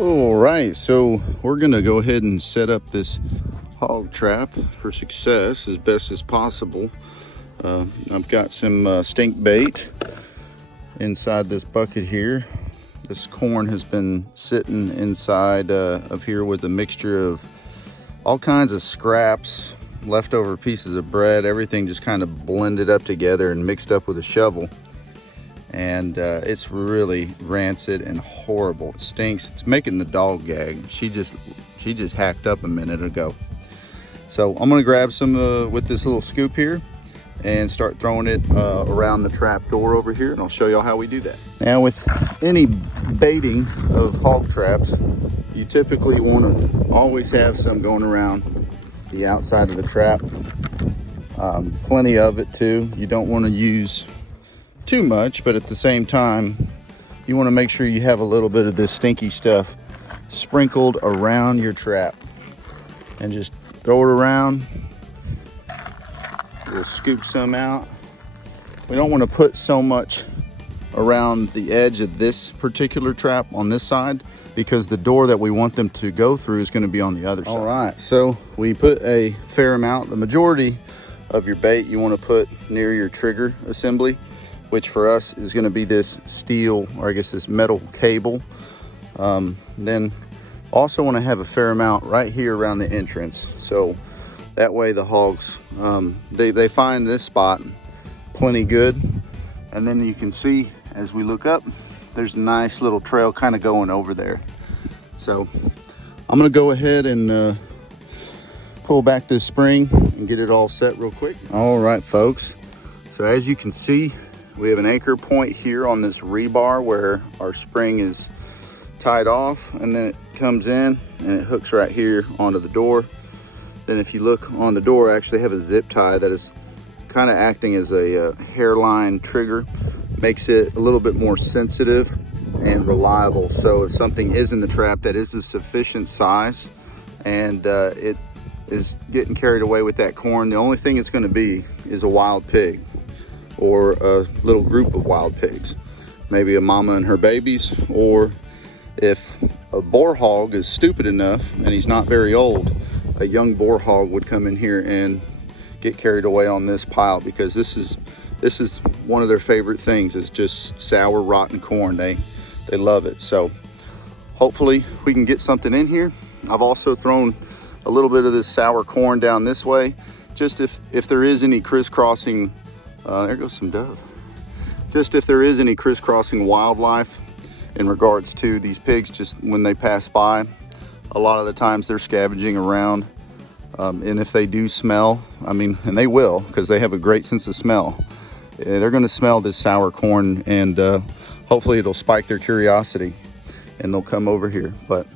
All right, so we're gonna go ahead and set up this hog trap for success as best as possible. I've got some stink bait inside this bucket here. This corn has been sitting inside of here with a mixture of all kinds of scraps, leftover pieces of bread, everything just kind of blended up together and mixed up with a shovel. And it's really rancid and horrible. It stinks. It's making the dog gag. She just hacked up a minute ago. So I'm gonna grab some with this little scoop here and start throwing it around the trap door over here, and I'll show y'all how we do that. Now, with any baiting of hog traps, you typically want to always have some going around the outside of the trap. Plenty of it too. You don't want to use too much, but at the same time, you want to make sure you have a little bit of this stinky stuff sprinkled around your trap, and just throw it around. We'll scoop some out. We don't want to put so much around the edge of this particular trap on this side, because the door that we want them to go through is going to be on the other side. All right, so we put a fair amount. The majority of your bait you want to put near your trigger assembly, which for us is going to be this steel, or I guess this metal cable. Then also want to have a fair amount right here around the entrance, so that way the hogs, they find this spot plenty good. And then you can see as we look up, there's a nice little trail kind of going over there. So I'm gonna go ahead and pull back this spring and get it all set real quick. All right, folks. So as you can see, we have an anchor point here on this rebar where our spring is tied off, and then it comes in and it hooks right here onto the door. Then if you look on the door, I actually have a zip tie that is kind of acting as a hairline trigger. Makes it a little bit more sensitive and reliable. So if something is in the trap that is a sufficient size and it is getting carried away with that corn, the only thing it's going to be is a wild pig or a little group of wild pigs, maybe a mama and her babies, or if a boar hog is stupid enough and he's not very old, a young boar hog would come in here and get carried away on this pile, because this is one of their favorite things, is just sour, rotten corn. They love it. So hopefully we can get something in here. I've also thrown a little bit of this sour corn down this way, just if there is any crisscrossing. There goes some dove. Just if there is any crisscrossing wildlife in regards to these pigs, just when they pass by, a lot of the times they're scavenging around. And if they do smell, I mean, and they will, because they have a great sense of smell, they're going to smell this sour corn, and hopefully it'll spike their curiosity and they'll come over here. But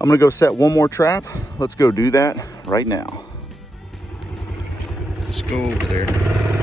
I'm going to go set one more trap. Let's go do that right now. Let's go over there.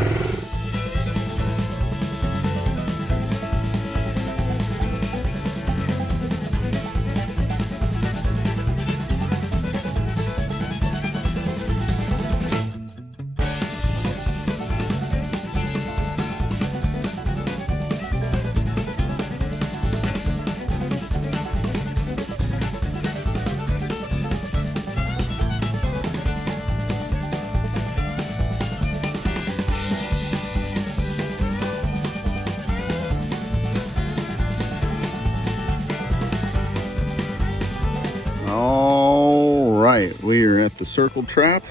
All right, we are at the circle trap.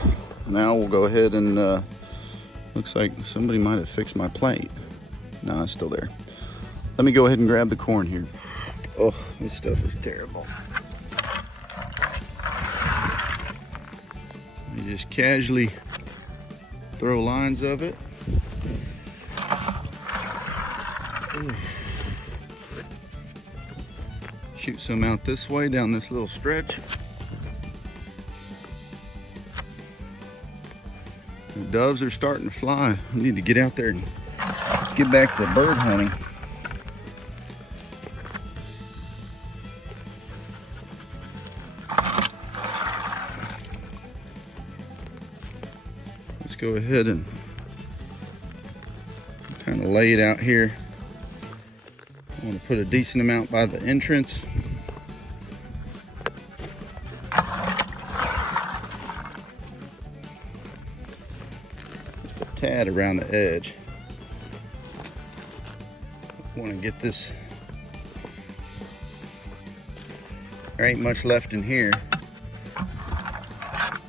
Now we'll go ahead and looks like somebody might have fixed my plate. No, it's still there. Let me go ahead and grab the corn here. Oh, this stuff is terrible. You just casually throw lines of it. Ooh. Shoot some out this way down this little stretch. The doves are starting to fly. I need to get out there and get back to bird hunting. Let's go ahead and kind of lay it out here. I want to put a decent amount by the entrance. tad around the edge. Want to get this. There ain't much left in here,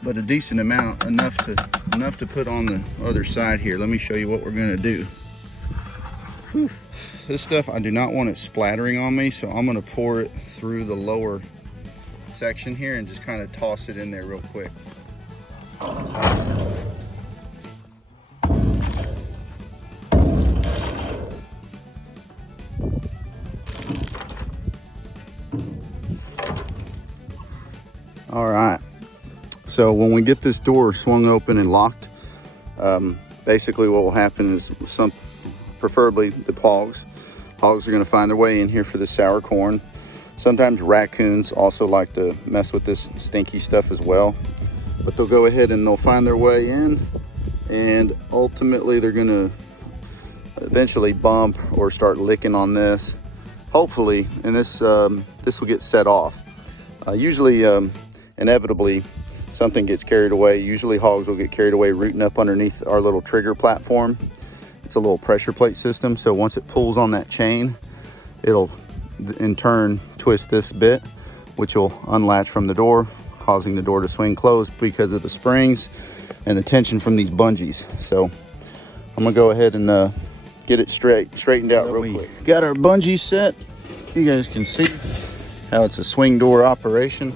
but a decent amount, enough to put on the other side here. Let me show you what we're gonna do. Whew. This stuff, I do not want it splattering on me, so I'm gonna pour it through the lower section here and just kind of toss it in there real quick. All right, so when we get this door swung open and locked, basically what will happen is preferably the hogs are going to find their way in here for the sour corn. Sometimes raccoons also like to mess with this stinky stuff as well, but they'll go ahead and they'll find their way in, and ultimately they're going to eventually bump or start licking on this, hopefully, and this will get set off. Usually inevitably something gets carried away. Usually hogs will get carried away rooting up underneath our little trigger platform. It's a little pressure plate system, so once it pulls on that chain, it'll in turn twist this bit, which will unlatch from the door, causing the door to swing closed because of the springs and the tension from these bungees. So I'm gonna go ahead and get it straightened out real quick. Got our bungee set. You guys can see how it's a swing door operation,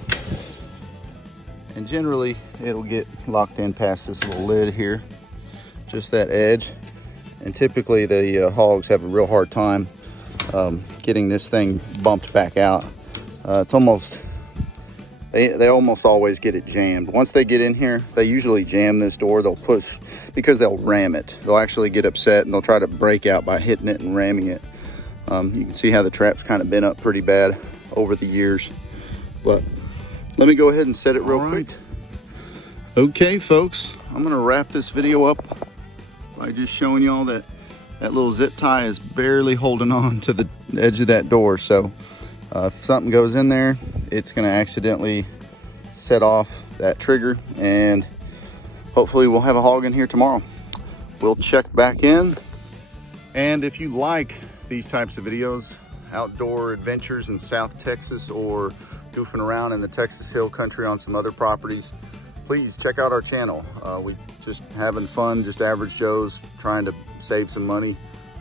and generally it'll get locked in past this little lid here, just that edge. And typically the hogs have a real hard time getting this thing bumped back out. It's almost, they almost always get it jammed. Once they get in here, they usually jam this door. They'll push, because they'll ram it. They'll actually get upset and they'll try to break out by hitting it and ramming it. You can see how the trap's kind of been up pretty bad over the years, but let me go ahead and set it real quick. Okay folks, I'm gonna wrap this video up by just showing y'all that little zip tie is barely holding on to the edge of that door. So if something goes in there, it's gonna accidentally set off that trigger, and hopefully we'll have a hog in here tomorrow. We'll check back in. And if you like these types of videos, outdoor adventures in South Texas or goofing around in the Texas Hill Country on some other properties, please check out our channel. We just having fun, just average Joes trying to save some money,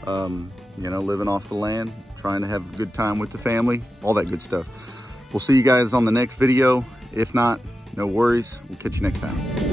you know, living off the land, trying to have a good time with the family, all that good stuff. We'll see you guys on the next video. If not, no worries. We'll catch you next time.